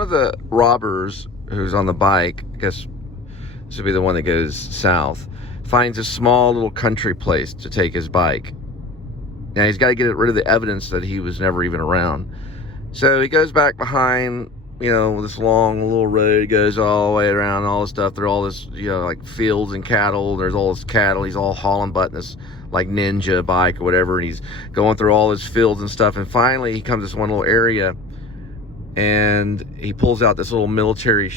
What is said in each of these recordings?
one of the robbers who's on the bike, I guess this would be the one that goes south, finds a small little country place to take his bike. Now he's got to get rid of the evidence that he was never even around. So he goes back behind, this long little road, goes all the way around, all this stuff. There's all this, like fields and cattle. There's all this cattle. He's all hauling butt in this like ninja bike or whatever. And he's going through all his fields and stuff. And finally he comes to this one little area and he pulls out this little military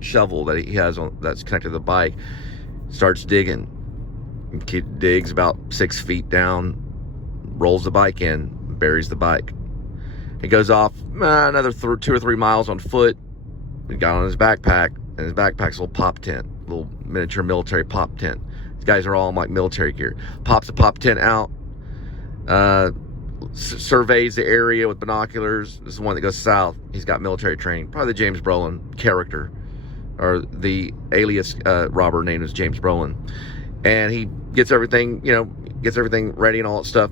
shovel that he has that's connected to the bike. Starts digging. He digs about 6 feet down, rolls the bike in, buries the bike. He goes off another 2 or 3 miles on foot. He got on his backpack, and his backpack's a little pop tent, little miniature military pop tent. These guys are all in like military gear. Pops the pop tent out, surveys the area with binoculars. This is the one that goes south. He's got military training. Probably the James Brolin character, or the alias robber name is James Brolin. And he gets everything, ready and all that stuff.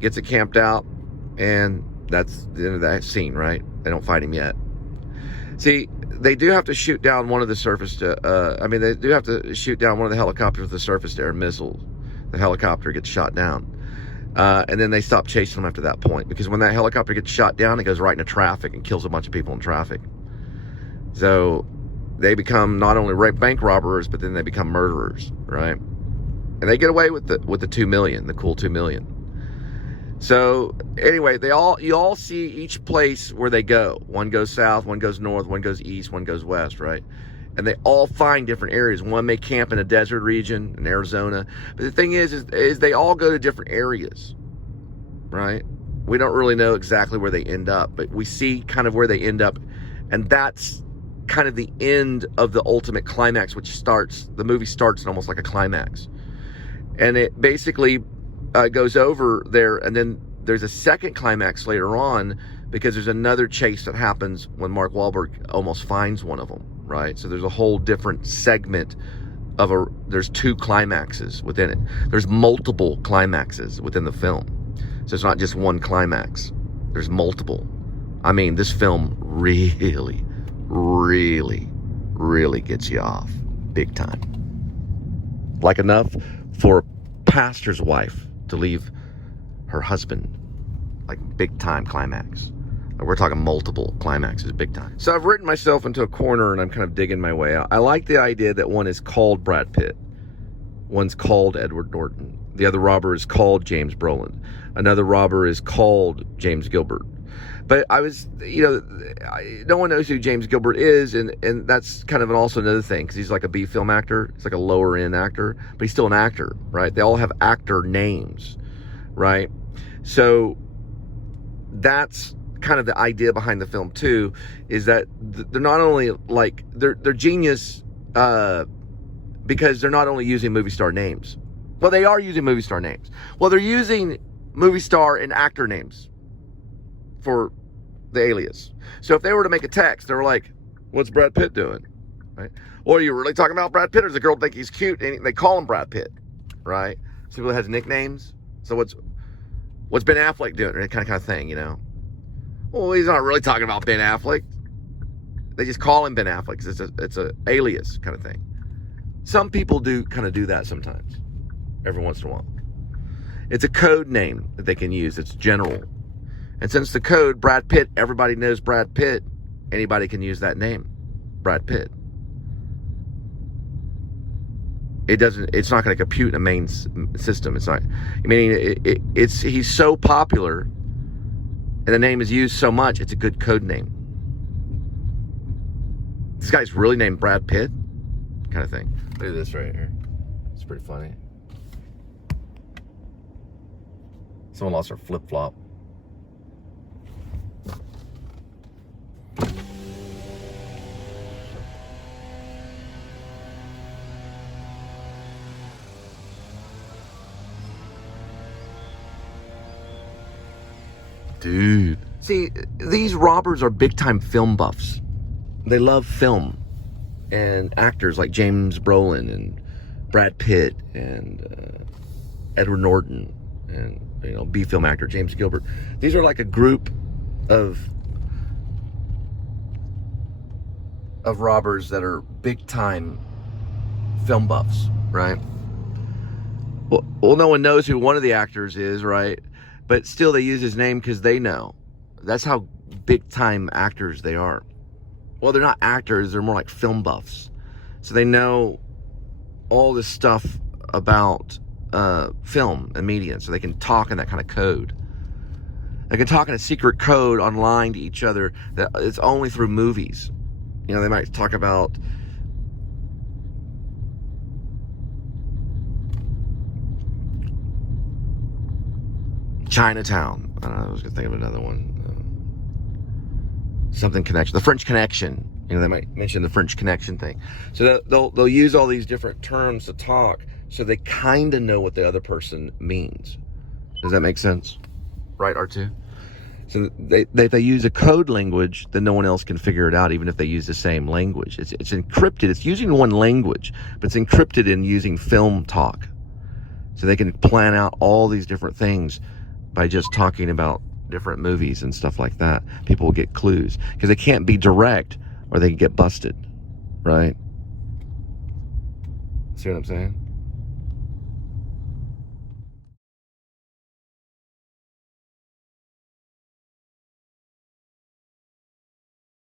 Gets it camped out, and that's the end of that scene, right? They don't fight him yet. See, they do have to shoot down one of the they do have to shoot down one of the helicopters with the surface-to-air missiles. The helicopter gets shot down. And then they stop chasing them after that point, because when that helicopter gets shot down, it goes right into traffic and kills a bunch of people in traffic. So they become not only bank robbers, but then they become murderers, right? And they get away with the $2 million, the cool $2 million. So anyway, you all see each place where they go. One goes south, one goes north, one goes east, one goes west, right? And they all find different areas. One may camp in a desert region in Arizona. But the thing is they all go to different areas, right? We don't really know exactly where they end up, but we see kind of where they end up. And that's kind of the end of the ultimate climax, the movie starts in almost like a climax. And it basically goes over there, and then there's a second climax later on, because there's another chase that happens when Mark Wahlberg almost finds one of them, right? So there's a whole different segment there's 2 climaxes within it. There's multiple climaxes within the film. So it's not just one climax. There's multiple. I mean, this film really, really, really gets you off big time. Like enough for a pastor's wife to leave her husband, like big time climax. We're talking multiple climaxes, big time. So I've written myself into a corner and I'm kind of digging my way out. I like the idea that one is called Brad Pitt. One's called Edward Norton. The other robber is called James Brolin. Another robber is called James Gilbert. But no one knows who James Gilbert is, and that's kind of also another thing, because he's like a B film actor. He's like a lower end actor, but he's still an actor, right? They all have actor names, right? So that's kind of the idea behind the film too, is that they're not only like they're genius because they're not only using movie star names. Well, they are using movie star names. Well, they're using movie star and actor names for the alias. So if they were to make a text, they were like, what's Brad Pitt doing? Right? Or are you really talking about Brad Pitt, or does the girl think he's cute and they call him Brad Pitt? Right? So people has nicknames. So what's Ben Affleck doing? That kind of thing, Well, he's not really talking about Ben Affleck. They just call him Ben Affleck. It's a alias kind of thing. Some people do kind of do that sometimes, every once in a while. It's a code name that they can use. It's general. And since the code, Brad Pitt, everybody knows Brad Pitt, anybody can use that name, Brad Pitt. It's not going to compute in a main system. It's not, he's so popular and the name is used so much, it's a good code name. This guy's really named Brad Pitt, kind of thing. Look at this right here. It's pretty funny. Someone lost their flip-flop. Dude. See, these robbers are big-time film buffs. They love film. And actors like James Brolin and Brad Pitt and Edward Norton and, B-film actor James Gilbert. These are like a group of of robbers that are big time film buffs, right? Well, no one knows who one of the actors is, right? But still, they use his name because they know. That's how big time actors they are. Well, they're not actors, they're more like film buffs. So they know all this stuff about film and media, so they can talk in that kind of code. They can talk in a secret code online to each other that it's only through movies. You know, they might talk about Chinatown. I don't know, I was gonna think of another one. Something connection, the French Connection. You know, they might mention the French Connection thing. So they'll use all these different terms to talk, so they kind of know what the other person means. Does that make sense? Right, R2? So they use a code language that no one else can figure it out, even if they use the same language. It's encrypted. It's using one language, but it's encrypted in using film talk. So they can plan out all these different things by just talking about different movies and stuff like that. People will get clues because they can't be direct or they can get busted, right? See what I'm saying?